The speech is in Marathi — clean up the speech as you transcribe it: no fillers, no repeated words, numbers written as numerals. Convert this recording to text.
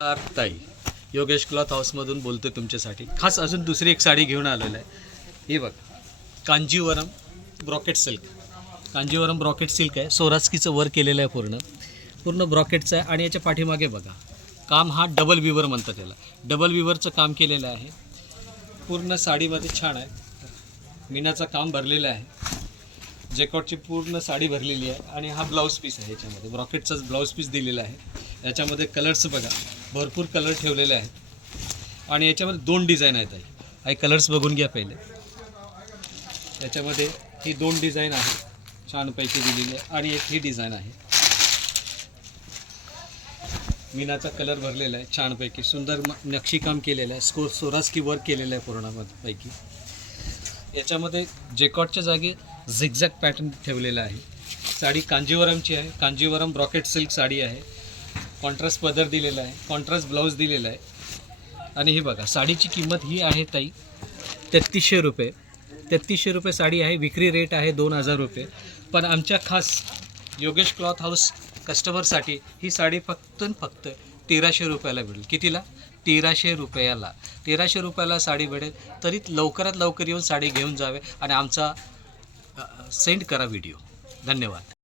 ताई योगेश क्लॉथ हाऊसमधून बोलतोय तुमच्यासाठी. खास अजून दुसरी एक साडी घेऊन आलेलं आहे. ही बघ, Kanjeevaram brocade silk. Kanjeevaram brocade silk आहे. सोरास्कीचं वर केलेलं आहे. पूर्ण ब्रॉकेटचं आहे. आणि याच्या पाठीमागे बघा, काम हा डबल विवर म्हणतात त्याला. डबल विवरचं काम केलेलं आहे. पूर्ण साडीमध्ये छान आहे. मीनाचं काम भरलेलं आहे. जॅकॉटची पूर्ण साडी भरलेली आहे. आणि हा ब्लाऊज पीस आहे. याच्यामध्ये ब्रॉकेटचाच ब्लाऊज पीस दिलेला आहे. याच्यामध्ये कलर्स बघा, भरपूर कलर ठेवलेले आहेत. आणि याच्यामध्ये 2 डिझाईन आहेत. हे कलर्स बघून घ्या पहिले. याच्यामध्ये ही 2 डिझाईन आहे, छानपैकी दिलेली आहे. आणि एक ही डिझाईन आहे. मीनाचा कलर भरलेला आहे, छानपैकी सुंदर नक्षीकाम केलेलं आहे. सोरास्की वर्क केलेलं आहे पूर्णपैकी. याच्यामध्ये जॅकॉटच्या जागी झिगझॅग पॅटर्न ठेवलेला आहे. साडी कांजीवरमची आहे. कांजीवरम ब्रॉकेट सिल्क साडी आहे. कॉन्ट्रास्ट पदर दिलेला आहे. कॉन्ट्रास्ट ब्लाऊज दिलेला आहे. आणि हे बघा, साडीची किंमत ही आहे ताई 3300 रुपये. 3300 रुपये साडी आहे. विक्री रेट आहे 2000 रुपये. पण आमच्या खास योगेश क्लॉथ हाऊस कस्टमरसाठी ही साडी फक्त 1300 रुपयाला मिळेल. कितीला? 1300 रुपयाला. 1300 रुपयाला साडी मिळेल. तरी लवकरात लवकर येऊन साडी घेऊन जावे आणि आमचा सेंड करा व्हिडिओ. धन्यवाद.